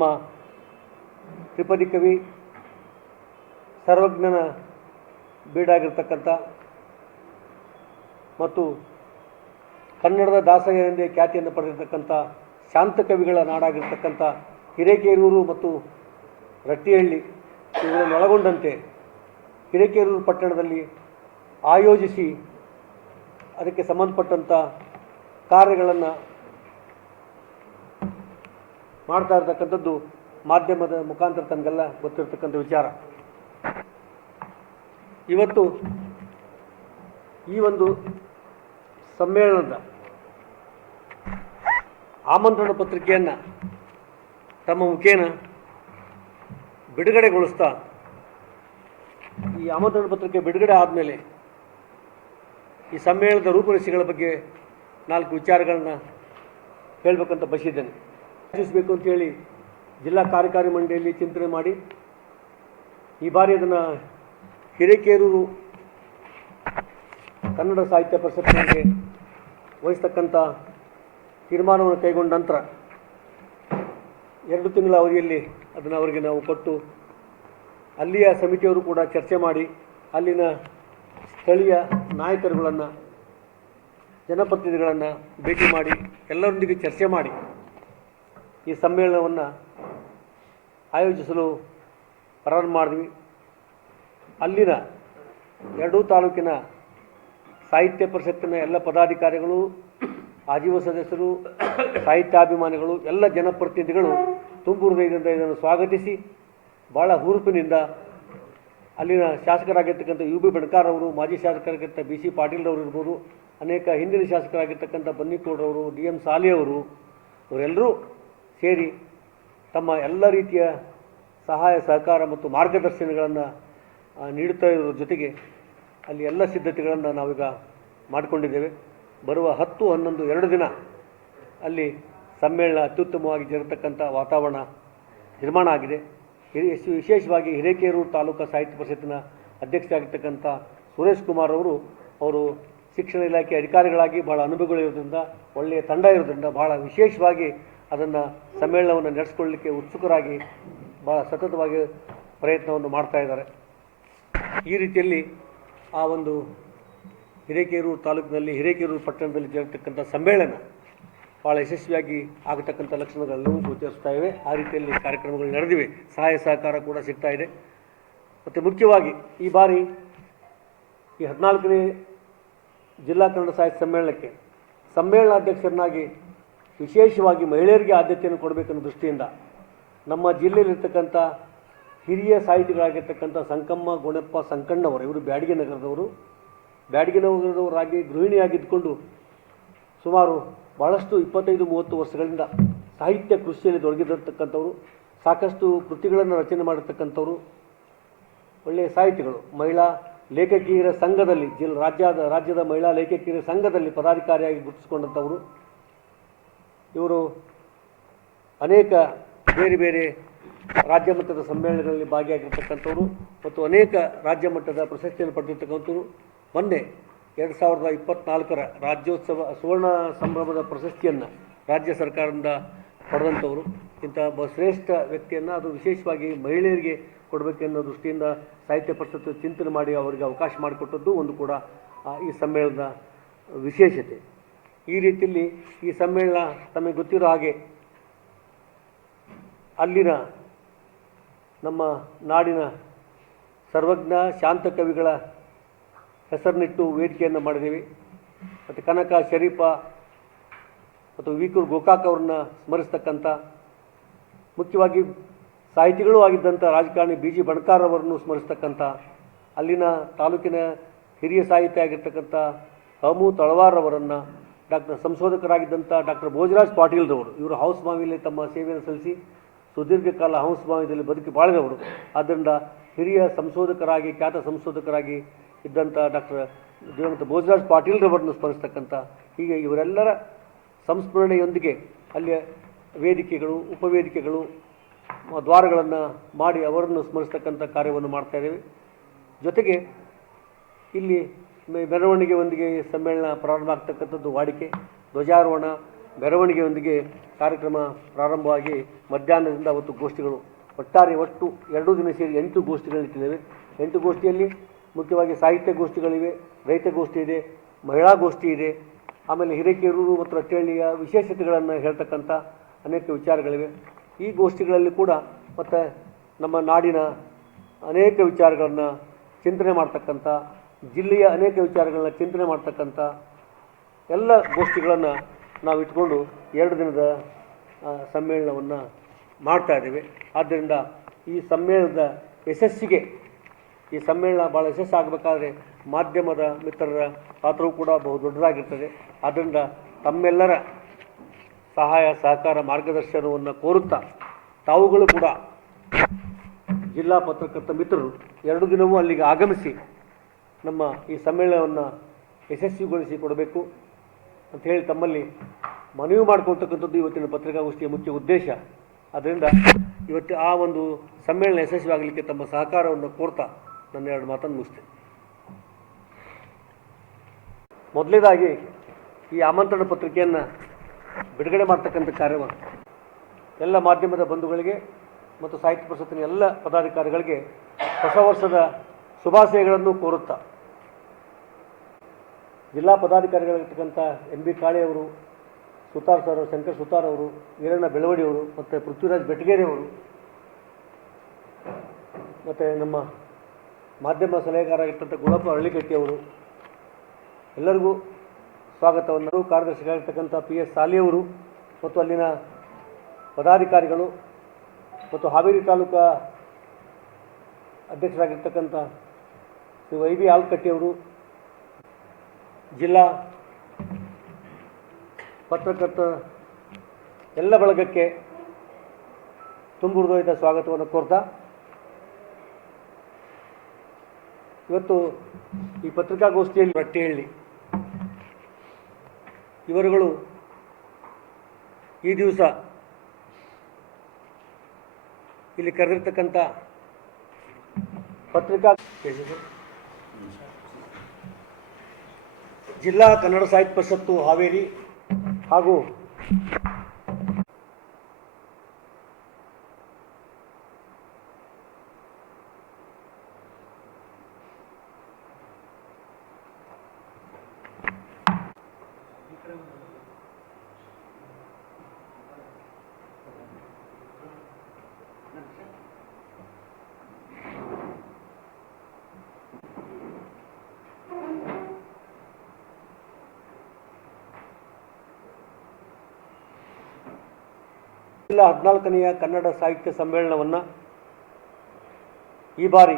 ನಮ್ಮ ತ್ರಿಪದಿ ಕವಿ ಸರ್ವಜ್ಞನ ಬೀಡಾಗಿರ್ತಕ್ಕಂಥ ಮತ್ತು ಕನ್ನಡದ ದಾಸಯ್ಯ ಎಂದೇ ಖ್ಯಾತಿಯನ್ನು ಪಡೆದಿರ್ತಕ್ಕಂಥ ಶಾಂತ ಕವಿಗಳ ನಾಡಾಗಿರ್ತಕ್ಕಂಥ ಹಿರೇಕೇರೂರು ಮತ್ತು ರಟ್ಟಿಹಳ್ಳಿ ಇವುಗಳನ್ನು ಒಳಗೊಂಡಂತೆ ಹಿರೇಕೇರೂರು ಪಟ್ಟಣದಲ್ಲಿ ಆಯೋಜಿಸಿ ಅದಕ್ಕೆ ಸಂಬಂಧಪಟ್ಟಂಥ ಕಾರ್ಯಗಳನ್ನು ಮಾಡ್ತಾ ಇರ್ತಕ್ಕಂಥದ್ದು ಮಾಧ್ಯಮದ ಮುಖಾಂತರ ತಮಗೆಲ್ಲ ಗೊತ್ತಿರತಕ್ಕಂಥ ವಿಚಾರ. ಇವತ್ತು ಈ ಒಂದು ಸಮ್ಮೇಳನದ ಆಮಂತ್ರಣ ಪತ್ರಿಕೆಯನ್ನು ತಮ್ಮ ಮುಖೇನ ಬಿಡುಗಡೆಗೊಳಿಸ್ತಾ ಈ ಆಮಂತ್ರಣ ಪತ್ರಿಕೆ ಬಿಡುಗಡೆ ಆದಮೇಲೆ ಈ ಸಮ್ಮೇಳನದ ರೂಪುರೇಷೆಗಳ ಬಗ್ಗೆ ನಾಲ್ಕು ವಿಚಾರಗಳನ್ನ ಹೇಳಬೇಕಂತ ಬಯಸಿದ್ದೇನೆ. ಆಯೋಜಿಸಬೇಕು ಅಂತೇಳಿ ಜಿಲ್ಲಾ ಕಾರ್ಯಕಾರಿ ಮಂಡಳಿಯಲ್ಲಿ ಚಿಂತನೆ ಮಾಡಿ, ಈ ಬಾರಿ ಅದನ್ನು ಹಿರೇಕೇರೂರು ಕನ್ನಡ ಸಾಹಿತ್ಯ ಪರಿಷತ್ತಿಗೆ ವಹಿಸ್ತಕ್ಕಂಥ ತೀರ್ಮಾನವನ್ನು ಕೈಗೊಂಡ ನಂತರ ಎರಡು ತಿಂಗಳ ಅವಧಿಯಲ್ಲಿ ಅದನ್ನು ಅವರಿಗೆ ನಾವು ಕೊಟ್ಟು ಅಲ್ಲಿಯ ಸಮಿತಿಯವರು ಕೂಡ ಚರ್ಚೆ ಮಾಡಿ, ಅಲ್ಲಿನ ಸ್ಥಳೀಯ ನಾಯಕರುಗಳನ್ನು, ಜನಪ್ರತಿನಿಧಿಗಳನ್ನು ಭೇಟಿ ಮಾಡಿ, ಎಲ್ಲರೊಂದಿಗೆ ಚರ್ಚೆ ಮಾಡಿ. ಈ ಸಮ್ಮೇಳನವನ್ನು ಆಯೋಜಿಸಲು ಪ್ರಾರಂಭ ಮಾಡಿದ್ವಿ. ಅಲ್ಲಿನ ಎರಡೂ ತಾಲೂಕಿನ ಸಾಹಿತ್ಯ ಪರಿಷತ್ತಿನ ಎಲ್ಲ ಪದಾಧಿಕಾರಿಗಳು, ಆಜೀವ ಸದಸ್ಯರು, ಸಾಹಿತ್ಯಾಭಿಮಾನಿಗಳು, ಎಲ್ಲ ಜನಪ್ರತಿನಿಧಿಗಳು ತುಂಬು ಹೃದಯದಿಂದ ಇದನ್ನು ಸ್ವಾಗತಿಸಿ ಭಾಳ ಹುರುಪಿನಿಂದ ಅಲ್ಲಿನ ಶಾಸಕರಾಗಿರ್ತಕ್ಕಂಥ ಯು ಬಿ ಬಣಕಾರ್ ಅವರು, ಮಾಜಿ ಶಾಸಕರಾಗಿರ್ತ ಬಿ ಸಿ ಪಾಟೀಲ್ರವರು ಇರ್ಬೋದು, ಅನೇಕ ಹಿಂದಿನ ಶಾಸಕರಾಗಿರ್ತಕ್ಕಂಥ ಬನ್ನಿಕೋಡ್ರವರು ಡಿ ಎಂ ಸಾಲಿಯವರು ಇವರೆಲ್ಲರೂ ಸೇರಿ ತಮ್ಮ ಎಲ್ಲ ರೀತಿಯ ಸಹಾಯ, ಸಹಕಾರ ಮತ್ತು ಮಾರ್ಗದರ್ಶನಗಳನ್ನು ನೀಡುತ್ತಾ ಇರೋದ್ರ ಜೊತೆಗೆ ಅಲ್ಲಿ ಎಲ್ಲ ಸಿದ್ಧತೆಗಳನ್ನು ನಾವೀಗ ಮಾಡಿಕೊಂಡಿದ್ದೇವೆ. ಬರುವ ಹತ್ತು, ಹನ್ನೊಂದು, ಎರಡು ದಿನ ಅಲ್ಲಿ ಸಮ್ಮೇಳನ ಅತ್ಯುತ್ತಮವಾಗಿ ಜರುಗತಕ್ಕಂಥ ವಾತಾವರಣ ನಿರ್ಮಾಣ ಆಗಿದೆ. ವಿಶೇಷವಾಗಿ ಹಿರೇಕೇರೂರು ತಾಲೂಕು ಸಾಹಿತ್ಯ ಪರಿಷತ್ತಿನ ಅಧ್ಯಕ್ಷರಾಗಿರ್ತಕ್ಕಂಥ ಸುರೇಶ್ ಕುಮಾರ್ ಅವರು ಅವರು ಶಿಕ್ಷಣ ಇಲಾಖೆ ಅಧಿಕಾರಿಗಳಾಗಿ ಬಹಳ ಅನುಭವಗಳಿರೋದ್ರಿಂದ, ಒಳ್ಳೆಯ ತಂಡ ಇರೋದ್ರಿಂದ ಭಾಳ ವಿಶೇಷವಾಗಿ ಅದನ್ನು ಸಮ್ಮೇಳನವನ್ನು ನಡೆಸ್ಕೊಳ್ಳಲಿಕ್ಕೆ ಉತ್ಸುಕರಾಗಿ ಭಾಳ ಸತತವಾಗಿ ಪ್ರಯತ್ನವನ್ನು ಮಾಡ್ತಾ ಇದ್ದಾರೆ. ಈ ರೀತಿಯಲ್ಲಿ ಆ ಒಂದು ಹಿರೇಕೇರೂರು ತಾಲೂಕಿನಲ್ಲಿ, ಹಿರೇಕೇರೂರು ಪಟ್ಟಣದಲ್ಲಿ ಜರುಗತಕ್ಕಂಥ ಸಮ್ಮೇಳನ ಭಾಳ ಯಶಸ್ವಿಯಾಗಿ ಆಗತಕ್ಕಂಥ ಲಕ್ಷಣಗಳನ್ನು ಗೋಚರಿಸ್ತಾ ಇವೆ. ಆ ರೀತಿಯಲ್ಲಿ ಕಾರ್ಯಕ್ರಮಗಳು ನಡೆದಿವೆ. ಸಹಾಯ ಸಹಕಾರ ಕೂಡ ಸಿಗ್ತಾ ಇದೆ. ಮತ್ತು ಮುಖ್ಯವಾಗಿ ಈ ಬಾರಿ ಈ ಹದಿನಾಲ್ಕನೇ ಜಿಲ್ಲಾ ಕನ್ನಡ ಸಾಹಿತ್ಯ ಸಮ್ಮೇಳನಕ್ಕೆ ಸಮ್ಮೇಳನಾಧ್ಯಕ್ಷರನ್ನಾಗಿ ವಿಶೇಷವಾಗಿ ಮಹಿಳೆಯರಿಗೆ ಆದ್ಯತೆಯನ್ನು ಕೊಡಬೇಕನ್ನೋ ದೃಷ್ಟಿಯಿಂದ ನಮ್ಮ ಜಿಲ್ಲೆಯಲ್ಲಿರ್ತಕ್ಕಂಥ ಹಿರಿಯ ಸಾಹಿತಿಗಳಾಗಿರ್ತಕ್ಕಂಥ ಸಂಕಮ್ಮ, ಗುಣಪ್ಪ, ಸಂಕಣ್ಣವರು, ಇವರು ಬ್ಯಾಡಗಿ ನಗರದವರು. ಬ್ಯಾಡಗಿ ನಗರದವರಾಗಿ ಗೃಹಿಣಿಯಾಗಿದ್ದುಕೊಂಡು ಸುಮಾರು ಬಹಳಷ್ಟು ಇಪ್ಪತ್ತೈದು, ಮೂವತ್ತು ವರ್ಷಗಳಿಂದ ಸಾಹಿತ್ಯ ಕೃಷಿಯಲ್ಲಿ ತೊಡಗಿದಿರ್ತಕ್ಕಂಥವ್ರು ಸಾಕಷ್ಟು ಕೃತಿಗಳನ್ನು ರಚನೆ ಮಾಡಿರ್ತಕ್ಕಂಥವ್ರು, ಒಳ್ಳೆಯ ಸಾಹಿತಿಗಳು. ಮಹಿಳಾ ಲೇಖಕಿಯರ ಸಂಘದಲ್ಲಿ, ಜಿಲ್ ರಾಜ್ಯದ ರಾಜ್ಯದ ಮಹಿಳಾ ಲೇಖಕಿಯರ ಸಂಘದಲ್ಲಿ ಪದಾಧಿಕಾರಿಯಾಗಿ ಗುರುತಿಸಿಕೊಂಡಂಥವರು. ಇವರು ಅನೇಕ ಬೇರೆ ಬೇರೆ ರಾಜ್ಯ ಮಟ್ಟದ ಸಮ್ಮೇಳನಗಳಲ್ಲಿ ಭಾಗಿಯಾಗಿರ್ತಕ್ಕಂಥವ್ರು ಮತ್ತು ಅನೇಕ ರಾಜ್ಯ ಮಟ್ಟದ ಪ್ರಶಸ್ತಿಯನ್ನು ಪಡೆದಿರ್ತಕ್ಕಂಥವ್ರು. ಮೊನ್ನೆ ಎರಡು ಸಾವಿರದ ಇಪ್ಪತ್ನಾಲ್ಕರ ರಾಜ್ಯೋತ್ಸವ ಸುವರ್ಣ ಸಂಭ್ರಮದ ಪ್ರಶಸ್ತಿಯನ್ನು ರಾಜ್ಯ ಸರ್ಕಾರದಿಂದ ಪಡೆದಂಥವರು. ಇಂಥ ಒಬ್ಬ ಶ್ರೇಷ್ಠ ವ್ಯಕ್ತಿಯನ್ನು ಅದು ವಿಶೇಷವಾಗಿ ಮಹಿಳೆಯರಿಗೆ ಕೊಡಬೇಕೆನ್ನೋ ದೃಷ್ಟಿಯಿಂದ ಸಾಹಿತ್ಯ ಪರಿಷತ್ತು ಚಿಂತನೆ ಮಾಡಿ ಅವರಿಗೆ ಅವಕಾಶ ಮಾಡಿಕೊಟ್ಟದ್ದು ಒಂದು ಕೂಡ ಈ ಸಮ್ಮೇಳನದ ವಿಶೇಷತೆ. ಈ ರೀತಿಯಲ್ಲಿ ಈ ಸಮ್ಮೇಳನ ತಮಗೆ ಗೊತ್ತಿರೋ ಹಾಗೆ ಅಲ್ಲಿನ ನಮ್ಮ ನಾಡಿನ ಸರ್ವಜ್ಞ ಶಾಂತ ಕವಿಗಳ ಹೆಸರಿನಿಟ್ಟು ವೇದಿಕೆಯನ್ನು ಮಾಡಿದ್ದೀವಿ. ಮತ್ತು ಕನಕ ಶರೀಫ ಮತ್ತು ವಿಕುರ್ ಗೋಕಾಕ್ ಅವ್ರನ್ನ ಸ್ಮರಿಸ್ತಕ್ಕಂಥ ಮುಖ್ಯವಾಗಿ ಸಾಹಿತಿಗಳೂ ಆಗಿದ್ದಂಥ ರಾಜಕಾರಣಿ ಬಿ ಜಿ ಬಣಕಾರ್ ಅವರನ್ನು ಸ್ಮರಿಸ್ತಕ್ಕಂಥ ಅಲ್ಲಿನ ತಾಲೂಕಿನ ಹಿರಿಯ ಸಾಹಿತಿ ಆಗಿರ್ತಕ್ಕಂಥ ಹಮು ತಳವಾರ್ ಅವರನ್ನು ಡಾಕ್ಟರ್ ಸಂಶೋಧಕರಾಗಿದ್ದಂಥ ಡಾಕ್ಟರ್ ಭೋಜರಾಜ್ ಪಾಟೀಲ್ರವರು, ಇವರು ಹೌಸ್ ಮಾವಿಯಲ್ಲಿ ತಮ್ಮ ಸೇವೆಯನ್ನು ಸಲ್ಲಿಸಿ ಸುದೀರ್ಘ ಕಾಲ ಹೌಸ್ ಮಾವಿದಲ್ಲಿ ಬದುಕಿ ಬಾಳಿದವರು. ಆದ್ದರಿಂದ ಹಿರಿಯ ಸಂಶೋಧಕರಾಗಿ, ಖ್ಯಾತ ಸಂಶೋಧಕರಾಗಿ ಇದ್ದಂಥ ಡಾಕ್ಟರ್ ದಿವಂಗತ ಭೋಜರಾಜ್ ಪಾಟೀಲ್ರವರನ್ನು ಸ್ಮರಿಸ್ತಕ್ಕಂಥ ಹೀಗೆ ಇವರೆಲ್ಲರ ಸಂಸ್ಮರಣೆಯೊಂದಿಗೆ ಅಲ್ಲಿಯ ವೇದಿಕೆಗಳು, ಉಪವೇದಿಕೆಗಳು, ದ್ವಾರಗಳನ್ನು ಮಾಡಿ ಅವರನ್ನು ಸ್ಮರಿಸ್ತಕ್ಕಂಥ ಕಾರ್ಯವನ್ನು ಮಾಡ್ತಾ ಇದ್ದೇವೆ. ಜೊತೆಗೆ ಇಲ್ಲಿ ಮೆರವಣಿಗೆಯೊಂದಿಗೆ ಸಮ್ಮೇಳನ ಪ್ರಾರಂಭ ಆಗ್ತಕ್ಕಂಥದ್ದು ವಾಡಿಕೆ. ಧ್ವಜಾರೋಹಣ, ಮೆರವಣಿಗೆಯೊಂದಿಗೆ ಕಾರ್ಯಕ್ರಮ ಪ್ರಾರಂಭವಾಗಿ ಮಧ್ಯಾಹ್ನದಿಂದ ಅವತ್ತು ಗೋಷ್ಠಿಗಳು. ಒಟ್ಟಾರೆ ಒಟ್ಟು ಎರಡೂ ದಿನ ಸೇರಿ ಎಂಟು ಗೋಷ್ಠಿಗಳಿಟ್ಟಿದ್ದೇವೆ ಎಂಟು ಗೋಷ್ಠಿಯಲ್ಲಿ ಮುಖ್ಯವಾಗಿ ಸಾಹಿತ್ಯ ಗೋಷ್ಠಿಗಳಿವೆ, ರೈತ ಗೋಷ್ಠಿ ಇದೆ, ಮಹಿಳಾ ಗೋಷ್ಠಿ ಇದೆ, ಆಮೇಲೆ ಹಿರೇಕೆರೂರು ಮತ್ತು ರಟ್ಟಹಳ್ಳಿಯ ವಿಶೇಷತೆಗಳನ್ನು ಹೇಳ್ತಕ್ಕಂಥ ಅನೇಕ ವಿಚಾರಗಳಿವೆ. ಈ ಗೋಷ್ಠಿಗಳಲ್ಲಿ ಕೂಡ ಮತ್ತು ನಮ್ಮ ನಾಡಿನ ಅನೇಕ ವಿಚಾರಗಳನ್ನು ಚಿಂತನೆ ಮಾಡ್ತಕ್ಕಂಥ ಜಿಲ್ಲೆಯ ಅನೇಕ ವಿಚಾರಗಳನ್ನ ಚಿಂತನೆ ಮಾಡ್ತಕ್ಕಂಥ ಎಲ್ಲ ಗೋಷ್ಠಿಗಳನ್ನು ನಾವು ಇಟ್ಕೊಂಡು ಎರಡು ದಿನದ ಸಮ್ಮೇಳನವನ್ನು ಮಾಡ್ತಾ ಇದ್ದೇವೆ. ಆದ್ದರಿಂದ ಈ ಸಮ್ಮೇಳನದ ಯಶಸ್ಸಿಗೆ, ಈ ಸಮ್ಮೇಳನ ಭಾಳ ಯಶಸ್ಸಾಗಬೇಕಾದ್ರೆ ಮಾಧ್ಯಮದ ಮಿತ್ರರ ಪಾತ್ರವೂ ಕೂಡ ಬಹು ದೊಡ್ಡದಾಗಿರ್ತದೆ. ಆದ್ದರಿಂದ ತಮ್ಮೆಲ್ಲರ ಸಹಾಯ, ಸಹಕಾರ, ಮಾರ್ಗದರ್ಶನವನ್ನು ಕೋರುತ್ತಾ ತಾವುಗಳು ಕೂಡ ಜಿಲ್ಲಾ ಪತ್ರಕರ್ತ ಮಿತ್ರರು ಎರಡು ದಿನವೂ ಅಲ್ಲಿಗೆ ಆಗಮಿಸಿ ನಮ್ಮ ಈ ಸಮ್ಮೇಳನವನ್ನು ಯಶಸ್ವಿಗೊಳಿಸಿ ಕೊಡಬೇಕು ಅಂತ ಹೇಳಿ ತಮ್ಮಲ್ಲಿ ಮನವಿ ಮಾಡಿಕೊಳ್ತಕ್ಕಂಥದ್ದು ಇವತ್ತಿನ ಪತ್ರಿಕಾಗೋಷ್ಠಿಯ ಮುಖ್ಯ ಉದ್ದೇಶ. ಅದರಿಂದ ಇವತ್ತು ಆ ಒಂದು ಸಮ್ಮೇಳನ ಯಶಸ್ವಿಯಾಗಲಿಕ್ಕೆ ತಮ್ಮ ಸಹಕಾರವನ್ನು ಕೋರ್ತಾ ನನ್ನ ಎರಡು ಮಾತನ್ನು ಮುಗಿಸ್ತೇನೆ. ಮೊದಲೇದಾಗಿ ಈ ಆಮಂತ್ರಣ ಪತ್ರಿಕೆಯನ್ನು ಬಿಡುಗಡೆ ಮಾಡ್ತಕ್ಕಂಥ ಕಾರ್ಯವನ್ನು ಎಲ್ಲ ಮಾಧ್ಯಮದ ಬಂಧುಗಳಿಗೆ ಮತ್ತು ಸಾಹಿತ್ಯ ಪರಿಷತ್ತಿನ ಎಲ್ಲ ಪದಾಧಿಕಾರಿಗಳಿಗೆ ಹೊಸ ವರ್ಷದ ಶುಭಾಶಯಗಳನ್ನು ಕೋರುತ್ತಾ ಜಿಲ್ಲಾ ಪದಾಧಿಕಾರಿಗಳಿರ್ತಕ್ಕಂಥ ಎಂ ಬಿ ಕಾಳೆ ಅವರು, ಸುತಾರ್ ಸರ್, ಶಂಕರ್ ಸುತಾರ್ ಅವರು ಈರಣ್ಣ ಬೆಳವಡಿ ಅವರು, ಮತ್ತು ಪೃಥ್ವಿರಾಜ್ ಬೆಟಗೇರಿ ಅವರು, ಮತ್ತು ನಮ್ಮ ಮಾಧ್ಯಮ ಸಲಹೆಗಾರರಾಗಿರ್ತಂಥ ಗುಳಪ್ಪ ಹಳ್ಳಿಕಟ್ಟಿ ಅವರು, ಎಲ್ಲರಿಗೂ ಸ್ವಾಗತವನ್ನು. ಕಾರ್ಯದರ್ಶಿಗಳಾಗಿರ್ತಕ್ಕಂಥ ಪಿ ಎಸ್ ಸಾಲಿಯವರು ಮತ್ತು ಅಲ್ಲಿನ ಪದಾಧಿಕಾರಿಗಳು ಮತ್ತು ಹಾವೇರಿ ತಾಲೂಕಾ ಅಧ್ಯಕ್ಷರಾಗಿರ್ತಕ್ಕಂಥ ಶ್ರೀ ವೈ ಬಿ ಆಲ್ಕಟ್ಟಿಯವರು ಜಿಲ್ಲಾ ಪತ್ರಕರ್ತ ಎಲ್ಲ ಬಳಗಕ್ಕೆ ತುಂಬು ಹೃದಯದ ಸ್ವಾಗತವನ್ನು ಕೋರ್ತಾ ಇವತ್ತು ಈ ಪತ್ರಿಕಾಗೋಷ್ಠಿಯಲ್ಲಿ ರಟ್ಟಿಹಳ್ಳಿ ಇವರುಗಳು ಈ ದಿವಸ ಇಲ್ಲಿ ಕರೆದಿರ್ತಕ್ಕಂಥ ಪತ್ರಿಕಾ ಜಿಲ್ಲಾ ಕನ್ನಡ ಸಾಹಿತ್ಯ ಪರಿಷತ್ತು ಹಾವೇರಿ ಹಾಗೂ ಹದಿನಾಲ್ಕನೆಯ ಕನ್ನಡ ಸಾಹಿತ್ಯ ಸಮ್ಮೇಳನವನ್ನು ಈ ಬಾರಿ